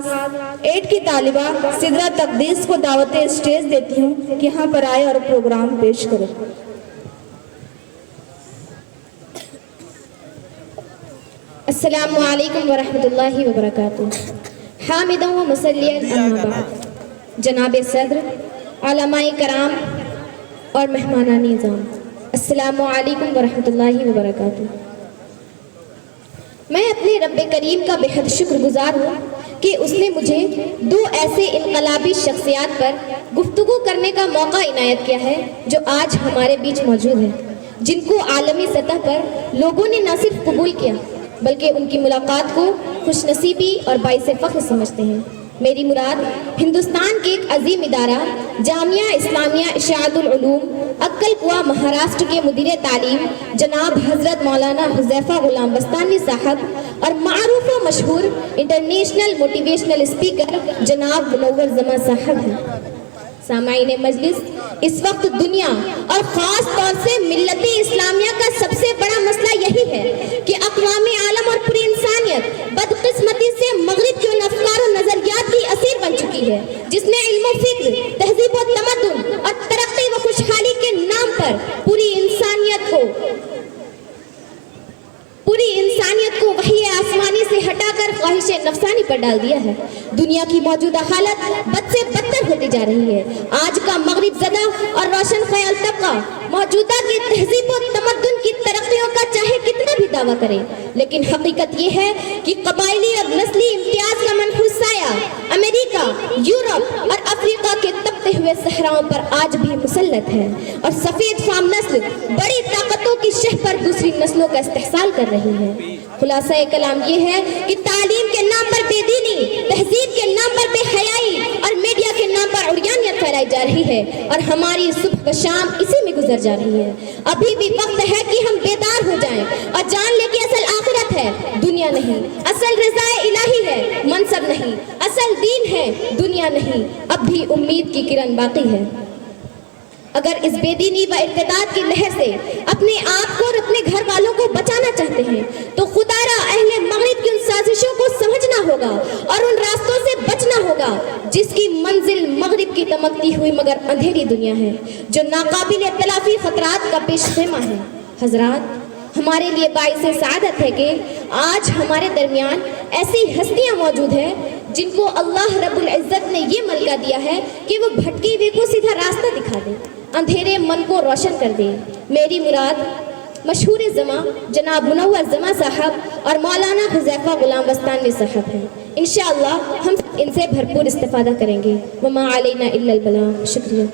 8 की तालिबा सिदरा तकदीस को दावत स्टेज देती हूँ कि यहाँ पर आए और प्रोग्राम पेश करें। अस्सलामु अलैकुम वरहमतुल्लाहि वबरकातुहू। हामिदन व मुसल्लियन अम्मा बाद। जनाब सदर, उलमाए कराम और मेहमानान निज़ाम, अस्सलामु अलैकुम वरहमतुल्लाहि वबरकातुहू। मैं अपने रब्बे करीम का बेहद शुक्रगुजार हूँ कि उसने मुझे दो ऐसे इनकलाबी शख्सियात पर गुफ्तगू करने का मौका इनायत किया है जो आज हमारे बीच मौजूद है, जिनको आलमी सतह पर लोगों ने न सिर्फ कबूल किया बल्कि उनकी मुलाकात को खुशनसीबी और बाइसे फ़ख्र समझते हैं। मेरी मुराद हिंदुस्तान के एक अजीम इदारा जामिया इस्लामिया इशाअतुल उलूम अक्कल कुआ महाराष्ट्र के मुदीर तालीम जनाब हज़रत मौलाना हुज़ैफ़ा ग़ुलाम बस्तानी साहब और मारूफ व मशहूर इंटरनेशनल मोटिवेशनल स्पीकर जनाब मुनव्वर जमा साहब हैं। सामाईन मजलिस, इस वक्त दुनिया और ख़ास तौर से मिल्लत इस्लामिया का सबसे बड़ा मसला यही है कि अक़वामे आलम और पूरी इंसानियत बदकिस्मती से मगरिब के उन अफ़कार और नज़रियात की असीर बन चुकी है जिसने इल्म फ़िक्र, तहज़ीब व तमद्दुन और तरक्की व खुशहाली के नाम पर पूरी इंसानियत को वही आसमानी से हटाकर ख्वाहिश नफसानी पर डाल दिया है। दुनिया की मौजूदा हालत बद से बदतर होती जा रही है। आज का मगरिब ज़दा और रोशन ख्याल तबका मौजूदा की तहज़ीब और तमद्दुन की तरक्कियों का चाहे कितना भी दावा करे, लेकिन हकीकत ये है कि कबायली और नस्ली इम्तियाज का मनहूस साया अमेरिका, यूरोप और अफ्रीका के तपते हुए सहराओं पर आज भी मुसल्लत है और सफ़ेद फाम नस्ल बड़ी ताकतों की शह पर दूसरी नस्लों का इस्तेहसाल कर रही है। खुलासा कलाम ये है कि तालीम के नाम पर बेदीनी, तहजीब के नाम पर बेहयाई और मीडिया के नाम पर उड़ियानियत फैलाई जा रही है और हमारी सुबह व शाम इसी में गुजर जा रही है। अभी भी वक्त है कि हम बेदार हो जाएं और जान ले कि असल आखिरत है, दुनिया नहीं। असल रज़ाए इलाही है, मनसब नहीं। असल दीन है, दुनिया नहीं। अब भी उम्मीद की किरण बाकी है। अगर इस बेदीनी व इर्तिदाद की लहर से अपने आप को और अपने घर वालों को बचाना चाहते हैं तो खुदारा अहले मगरिब की उन साजिशों को समझना होगा और उन रास्तों से बचना होगा जिसकी मंजिल मगरिब की दमकती हुई मगर अंधेरी दुनिया है, जो नाकाबिल तलाफी खतरात का पेशखेमा है। हजरात, हमारे लिए बाइसे सआदत है कि आज हमारे दरमियान ऐसी हस्तियां मौजूद हैं जिनको अल्लाह रब्बुल इज़्ज़त ने ये मलका दिया है कि वो भटके हुए को सीधा रास्ता दिखा दे, अंधेरे मन को रोशन कर दे। मेरी मुराद मशहूर ज़मा जनाब मुनव्वर ज़मा साहब और मौलाना हुज़ैफ़ा ग़ुलाम बस्तानी साहब हैं। इंशाअल्लाह हम इनसे भरपूर इस्तिफ़ादा करेंगे। वमा अलैना इल्लल बलाग। शुक्रिया।